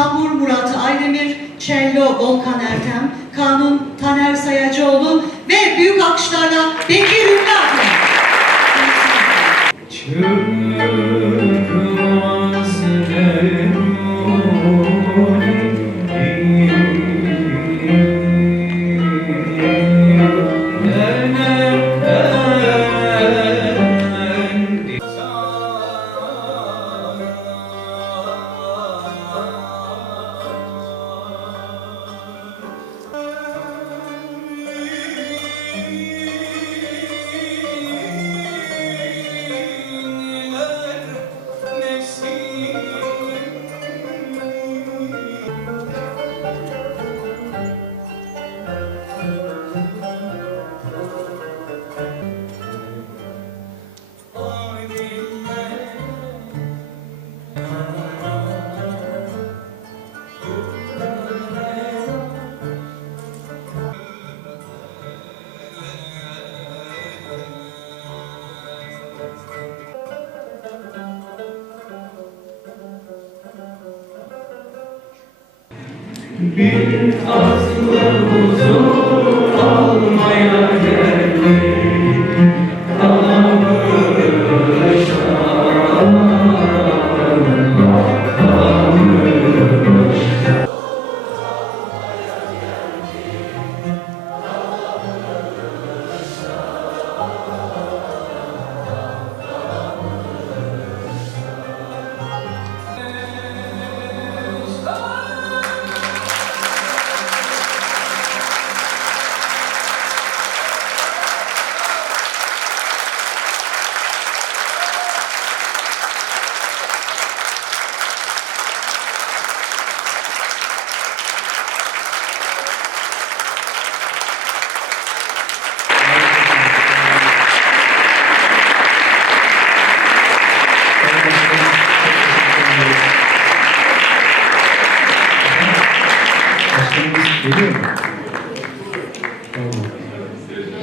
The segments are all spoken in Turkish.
Tambur Murat Aydemir, Cello Volkan Ertem, Kanun Taner Sayacıoğlu ve büyük alkışlarla Bekir Ünlü Çıkmaz derdim Bir asla huzur almaya geldim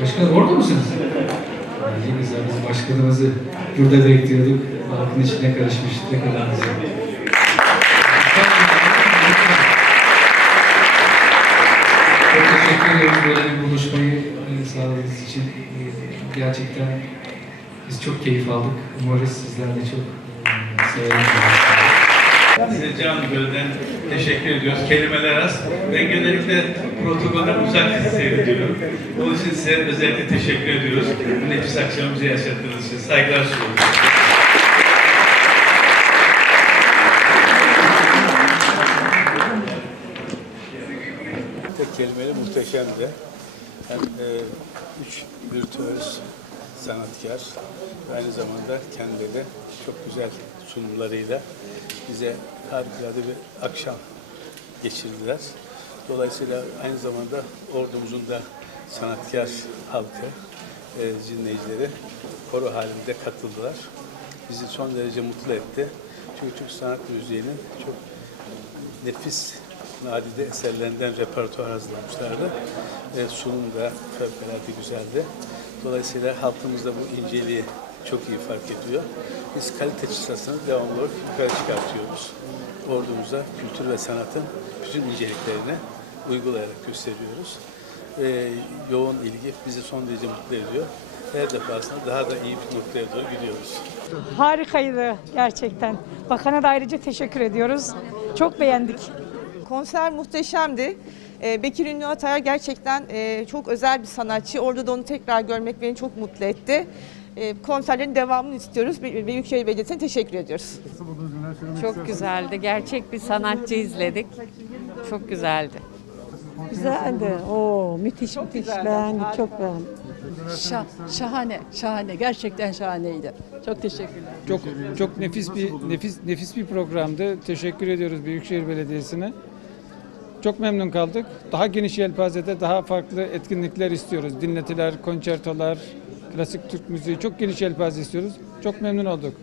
Başkanım orada mısınız? Ne güzel biz başkanımızı burada bekliyorduk. Halkın içine karışmış. Ne kadar güzel. Çok teşekkür ediyoruz böyle bir buluşmayı e, sağladığınız için. E, Gerçekten biz çok keyif aldık. Umarız sizler de çok e, severek Size can gölden teşekkür ediyoruz. Kelimeler az. Ben genellikle protokolden uzak seyrediyorum. Onun için size özellikle teşekkür ediyoruz. Bu nefis akşamı bize yaşattığınız için saygılar sunuyorum. Tek kelimeyle muhteşemdi. Hem e, üç virtüöz sanatkar aynı zamanda kendileri çok güzel sunumlarıyla bize harikulade bir akşam geçirdiler. Dolayısıyla aynı zamanda ordumuzun da sanatkar halkı, e, dinleyicileri koro halinde katıldılar. Bizi son derece mutlu etti. Çünkü Türk sanat müziğinin çok nefis nadide eserlerinden repertuar hazırlamışlardı. E, sunum da fevkalade güzeldi. Dolayısıyla halkımız da bu inceliği çok iyi fark ediyor. Biz kalite çıtasını devamlı olarak yukarı çıkartıyoruz. Ordumuza kültür ve sanatın bütün inceliklerini uygulayarak gösteriyoruz. E, yoğun ilgi bizi son derece mutlu ediyor. Her defasında daha da iyi bir noktaya doğru gidiyoruz. Harikaydı gerçekten. Bakana da ayrıca teşekkür ediyoruz. Çok beğendik. Konser muhteşemdi. Ee, Bekir Ünlü Atay'a gerçekten e, çok özel bir sanatçı. Orada da onu tekrar görmek beni çok mutlu etti. Ee, konserlerin devamını istiyoruz. Büyükşehir Belediyesi'ne teşekkür ediyoruz. Çok güzeldi. Gerçek bir sanatçı izledik. Çok güzeldi. Güzeldi. Oo müthiş müthiş. Beğendik, çok beğendik. Şah, şahane, şahane. Gerçekten şahaneydi. Çok teşekkürler. Çok çok nefis bir nefis nefis bir programdı. Teşekkür ediyoruz Büyükşehir Belediyesi'ne. Çok memnun kaldık. Daha geniş yelpazede daha farklı etkinlikler istiyoruz. Dinletiler, konçertolar, klasik Türk müziği çok geniş yelpaze istiyoruz. Çok memnun olduk.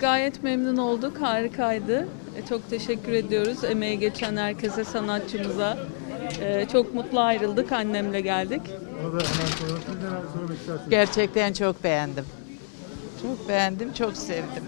Gayet memnun olduk. Harikaydı. E, Çok teşekkür ediyoruz emeği geçen herkese, sanatçımıza. E, Çok mutlu ayrıldık. Annemle geldik. Gerçekten çok beğendim. Çok beğendim, çok sevdim.